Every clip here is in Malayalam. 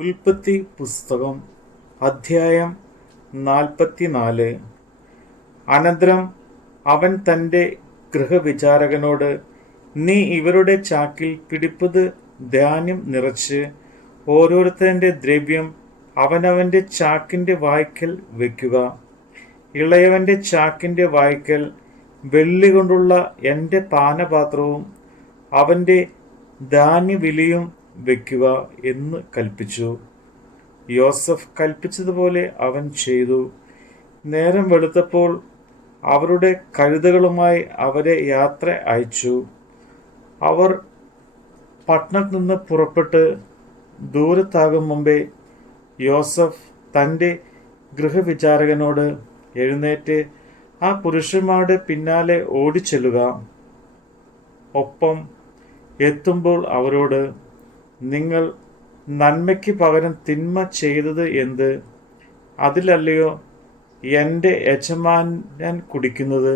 ഉൽപ്പത്തി പുസ്തകം അധ്യായം 44. അനന്തരം അവൻ തൻ്റെ ഗൃഹവിചാരകനോട്, നീ ഇവരുടെ ചാക്കിൽ പിടിപ്പത് ധാന്യം നിറച്ച് ഓരോരുത്തൻ്റെ ദ്രവ്യം അവനവൻ്റെ ചാക്കിൻ്റെ വായ്ക്കൽ വയ്ക്കുക. ഇളയവൻ്റെ ചാക്കിൻ്റെ വായ്ക്കൽ വെള്ളി കൊണ്ടുള്ള എൻ്റെ പാനപാത്രവും അവൻ്റെ ധാന്യവിലയും വയ്ക്കുക എന്ന് കൽപ്പിച്ചു. യോസഫ് കൽപ്പിച്ചതുപോലെ അവൻ ചെയ്തു. നേരം വെളുത്തപ്പോൾ അവരുടെ കഴുതകളുമായി അവരെ യാത്ര അയച്ചു. അവർ പട്ടണത്തിൽ നിന്ന് പുറപ്പെട്ട് ദൂരത്താകും മുമ്പേ യോസഫ് തൻ്റെ ഗൃഹവിചാരകനോട്, എഴുന്നേറ്റ് ആ പുരുഷന്മാരുടെ പിന്നാലെ ഓടിച്ചെല്ലുക. ഒപ്പം എത്തുമ്പോൾ അവരോട്, നിങ്ങൾ നന്മയ്ക്ക് പകരം തിന്മ ചെയ്തത് എന്ത്? അതിലല്ലയോ എൻ്റെ യജമാനൻ കുടിക്കുന്നത്?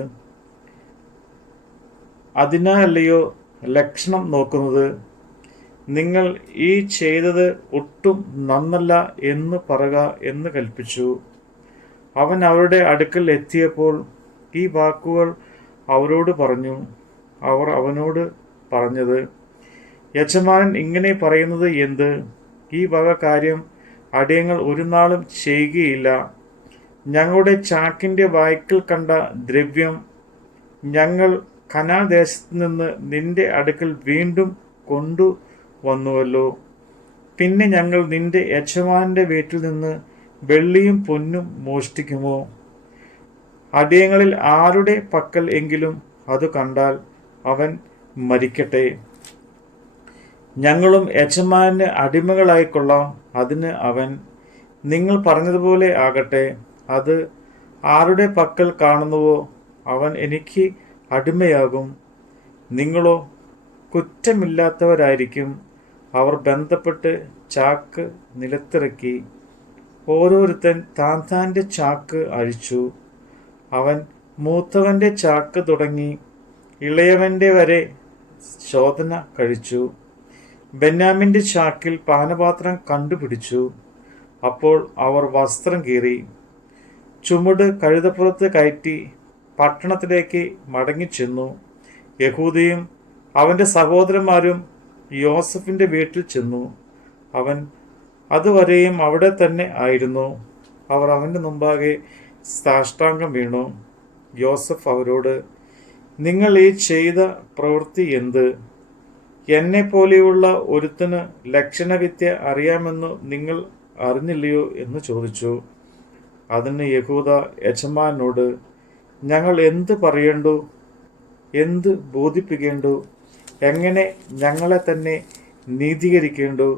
അതിനാലല്ലയോ ലക്ഷണം നോക്കുന്നത്? നിങ്ങൾ ഈ ചെയ്തത് ഒട്ടും നന്നല്ല എന്ന് പറയുക എന്ന് കൽപ്പിച്ചു. അവൻ അവരുടെ അടുക്കൽ എത്തിയപ്പോൾ ഈ വാക്കുകൾ അവരോട് പറഞ്ഞു. അവർ അവനോട് പറഞ്ഞത്, യജമാനൻ ഇങ്ങനെ പറയുന്നത് എന്ത്? ഈ വക കാര്യം അടിയങ്ങൾ ഒരു നാളും ചെയ്യുകയില്ല. ഞങ്ങളുടെ ചാക്കിൻ്റെ വായ്ക്കൽ കണ്ട ദ്രവ്യം ഞങ്ങൾ കനാൻ ദേശത്ത് നിന്ന് നിന്റെ അടുക്കൽ വീണ്ടും കൊണ്ടുവന്നുവല്ലോ. പിന്നെ ഞങ്ങൾ നിന്റെ യജമാനന്റെ വീട്ടിൽ നിന്ന് വെള്ളിയും പൊന്നും മോഷ്ടിക്കുമോ? അടിയങ്ങളിൽ ആരുടെ പക്കൽ എങ്കിലും അത് കണ്ടാൽ അവൻ മരിക്കട്ടെ. ഞങ്ങളും യജമാനന് അടിമകളായിക്കൊള്ളാം. അതിന് അവൻ, നിങ്ങൾ പറഞ്ഞതുപോലെ ആകട്ടെ. അത് ആരുടെ പക്കൽ കാണുന്നുവോ അവൻ എനിക്ക് അടിമയാകും. നിങ്ങളോ കുറ്റമില്ലാത്തവരായിരിക്കും. അവർ ബന്ധപ്പെട്ട് ചാക്ക് നിലത്തിറക്കി. ഓരോരുത്തൻ താൻ്റെ ചാക്ക് അഴിച്ചു. അവൻ മൂത്തവൻ്റെ ചാക്ക് തുടങ്ങി ഇളയവൻ്റെ വരെ ശോധന കഴിച്ചു. ബെന്യാമിൻ്റെ ചാക്കിൽ പാനപാത്രം കണ്ടുപിടിച്ചു. അപ്പോൾ അവർ വസ്ത്രം കീറി ചുമട് കഴുതപ്പുറത്ത് കയറ്റി പട്ടണത്തിലേക്ക് മടങ്ങിച്ചെന്നു. യഹൂദയും അവൻ്റെ സഹോദരന്മാരും യോസഫിൻ്റെ വീട്ടിൽ ചെന്നു. അവൻ അതുവരെയും അവിടെ തന്നെ ആയിരുന്നു. അവർ അവൻ്റെ മുമ്പാകെ സാഷ്ടാംഗം വീണു. യോസഫ് അവരോട്, നിങ്ങൾ ഈ ചെയ്ത പ്രവൃത്തി എന്ത്? എന്നെപ്പോലെയുള്ള ഒരുത്തന് ലക്ഷണവിദ്യ അറിയാമെന്നു നിങ്ങൾ അറിഞ്ഞില്ലയോ എന്ന് ചോദിച്ചു. അതിന് യഹൂദ യജമാനോട്, ഞങ്ങൾ എന്ത് പറയേണ്ടു? എന്ത് ബോധിപ്പിക്കേണ്ടു? എങ്ങനെ ഞങ്ങളെ തന്നെ നീതീകരിക്കേണ്ടു?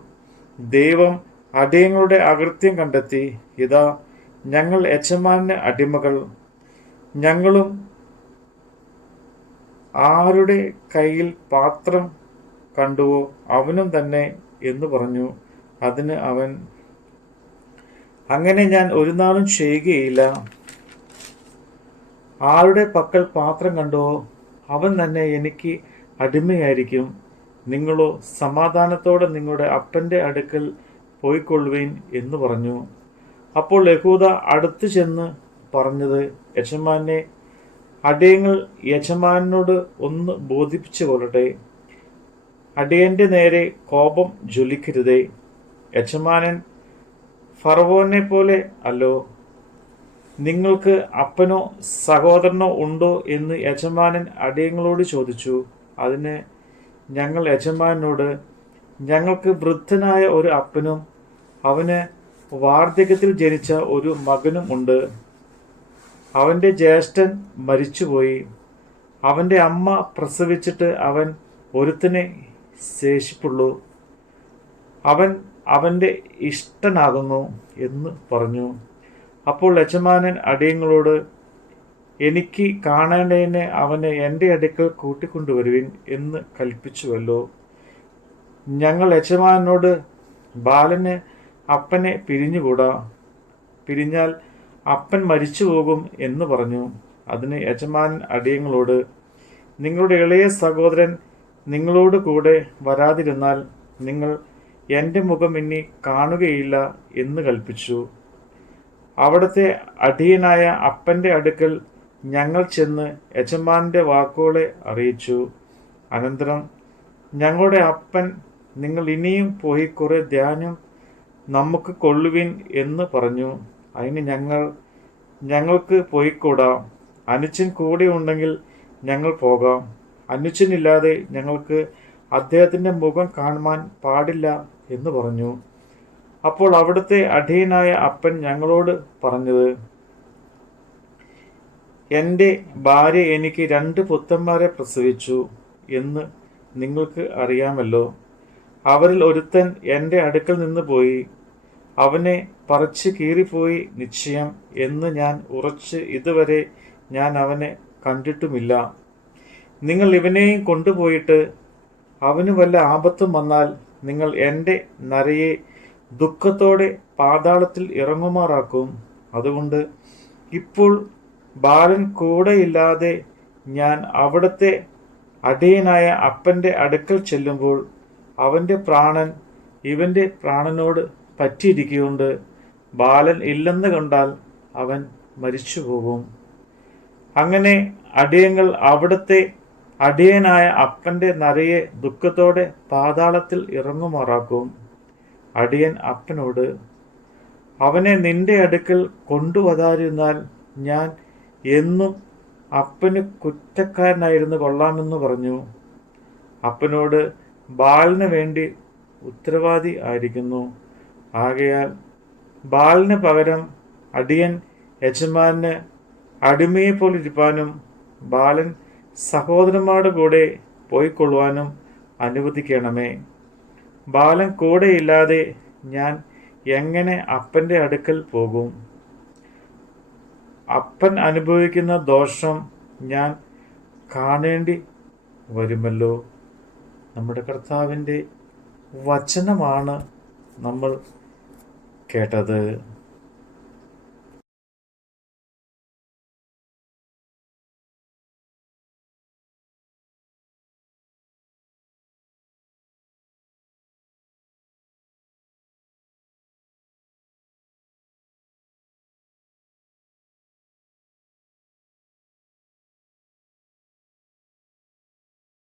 ദൈവം അടിയങ്ങളുടെ അകൃത്യം കണ്ടെത്തി. ഇതാ, ഞങ്ങൾ യജമാനന് അടിമകൾ. ഞങ്ങളും ആരുടെ കയ്യിൽ പാത്രം കണ്ടുവോ അവനും തന്നെ എന്ന് പറഞ്ഞു. അതിന് അവൻ, അങ്ങനെ ഞാൻ ഒരു നാളും ചെയ്യുകയില്ല. ആരുടെ പക്കൽ പാത്രം കണ്ടുവോ അവൻ തന്നെ എനിക്ക് അടിമയായിരിക്കും. നിങ്ങളോ സമാധാനത്തോടെ നിങ്ങളുടെ അപ്പൻ്റെ അടുക്കൽ പോയിക്കൊള്ളുവീൻ എന്ന് പറഞ്ഞു. അപ്പോൾ യഹൂദ അടുത്തു ചെന്ന് പറഞ്ഞത്, യജമാനെ, അടിയങ്ങൾ യജമാനോട് ഒന്ന് ബോധിപ്പിച്ചു കൊള്ളട്ടെ. അടിയന്റെ നേരെ കോപം ജ്വലിക്കരുതേ. യജമാനൻ ഫറവോനെ പോലെ അല്ലോ. നിങ്ങൾക്ക് അപ്പനോ സഹോദരനോ ഉണ്ടോ എന്ന് യജമാനൻ അടിയങ്ങളോട് ചോദിച്ചു. അതിന് ഞങ്ങൾ യജമാനോട്, ഞങ്ങൾക്ക് വൃദ്ധനായ ഒരു അപ്പനും അവന് വാർദ്ധക്യത്തിൽ ജനിച്ച ഒരു മകനും ഉണ്ട്. അവൻ്റെ ജ്യേഷ്ഠൻ മരിച്ചുപോയി. അവൻ്റെ അമ്മ പ്രസവിച്ചിട്ട് അവൻ ഒരുത്തനെ ശേഷിപ്പുള്ളൂ. അവൻ അവൻ്റെ ഇഷ്ടനാകുന്നു എന്ന് പറഞ്ഞു. അപ്പോൾ യജമാനൻ അടിയങ്ങളോട്, എനിക്ക് കാണേണ്ടതിനെ അവനെ എൻ്റെ അടുക്കൽ കൂട്ടിക്കൊണ്ടുവരുവിൻ എന്ന് കൽപ്പിച്ചുവല്ലോ. ഞങ്ങൾ യജമാനോട്, ബാലന് അപ്പനെ പിരിഞ്ഞുകൂടാ, പിരിഞ്ഞാൽ അപ്പൻ മരിച്ചു പോകും എന്ന് പറഞ്ഞു. അതിന് യജമാനൻ അടിയങ്ങളോട്, നിങ്ങളുടെ ഇളയ സഹോദരൻ നിങ്ങളോട് കൂടെ വരാതിരുന്നാൽ നിങ്ങൾ എൻ്റെ മുഖം ഇനി കാണുകയില്ല എന്ന് കൽപ്പിച്ചു. അവിടുത്തെ അടിയനായ അപ്പൻ്റെ അടുക്കൽ ഞങ്ങൾ ചെന്ന് യജമാനന്റെ വാക്കുകളെ അറിയിച്ചു. അനന്തരം ഞങ്ങളുടെ അപ്പൻ, നിങ്ങൾ ഇനിയും പോയി കുറെ ധാന്യം നമുക്ക് കൊള്ളുവിൻ എന്ന് പറഞ്ഞു. അതിന് ഞങ്ങൾക്ക് പോയിക്കൂടാ, അനുജൻ കൂടെ ഉണ്ടെങ്കിൽ ഞങ്ങൾ പോകാം, അനുജനില്ലാതെ ഞങ്ങൾക്ക് അദ്ദേഹത്തിൻ്റെ മുഖം കാണുവാൻ പാടില്ല എന്ന് പറഞ്ഞു. അപ്പോൾ അവിടുത്തെ അടിയനായ അപ്പൻ ഞങ്ങളോട് പറഞ്ഞത്, എൻ്റെ ഭാര്യ എനിക്ക് 2 പുത്രന്മാരെ പ്രസവിച്ചു എന്ന് നിങ്ങൾക്ക് അറിയാമല്ലോ. അവരിൽ ഒരുത്തൻ എൻ്റെ അടുക്കൽ നിന്ന് പോയി, അവനെ പറിച്ച് കീറിപ്പോയി നിശ്ചയം എന്ന് ഞാൻ ഉറച്ച് ഇതുവരെ ഞാൻ അവനെ കണ്ടിട്ടുമില്ല. നിങ്ങൾ ഇവനെയും കൊണ്ടുപോയിട്ട് അവന് വല്ല ആപത്തും വന്നാൽ നിങ്ങൾ എൻ്റെ നരയെ ദുഃഖത്തോടെ പാതാളത്തിൽ ഇറങ്ങുമാറാക്കും. അതുകൊണ്ട് ഇപ്പോൾ ബാലൻ കൂടെയില്ലാതെ ഞാൻ അവിടുത്തെ അടിയനായ അപ്പൻ്റെ അടുക്കൽ ചെല്ലുമ്പോൾ അവൻ്റെ പ്രാണൻ ഇവൻ്റെ പ്രാണനോട് പറ്റിയിരിക്കുകൊണ്ട് ബാലൻ ഇല്ലെന്ന് കണ്ടാൽ അവൻ മരിച്ചു പോകും. അങ്ങനെ അടിയങ്ങൾ അവിടുത്തെ അടിയനായ അപ്പൻ്റെ നരയെ ദുഃഖത്തോടെ പാതാളത്തിൽ ഇറങ്ങുമാറാക്കും. അടിയൻ അപ്പനോട്, അവനെ നിന്റെ അടുക്കൽ കൊണ്ടുവരാതിരുന്നാൽ ഞാൻ എന്നും അപ്പന് കുറ്റക്കാരനായിരുന്നു കൊള്ളാമെന്ന് പറഞ്ഞു. അപ്പനോട് ബാലന് വേണ്ടി ഉത്തരവാദി ആയിരിക്കുന്നു. ആകയാൽ ബാലന് പകരം അടിയൻ യജമാന് അടിമയെപ്പോലിരിപ്പാനും ബാലൻ സഹോദരന്മാരുടെ കൂടെ പോയിക്കൊള്ളുവാനും അനുവദിക്കണമേ. ബാലൻ കൂടെയില്ലാതെ ഞാൻ എങ്ങനെ അപ്പൻ്റെ അടുക്കൽ പോകും? അപ്പൻ അനുഭവിക്കുന്ന ദോഷം ഞാൻ കാണേണ്ടി വരുമല്ലോ. നമ്മുടെ കർത്താവിൻ്റെ വചനമാണ് നമ്മൾ കേട്ടത്.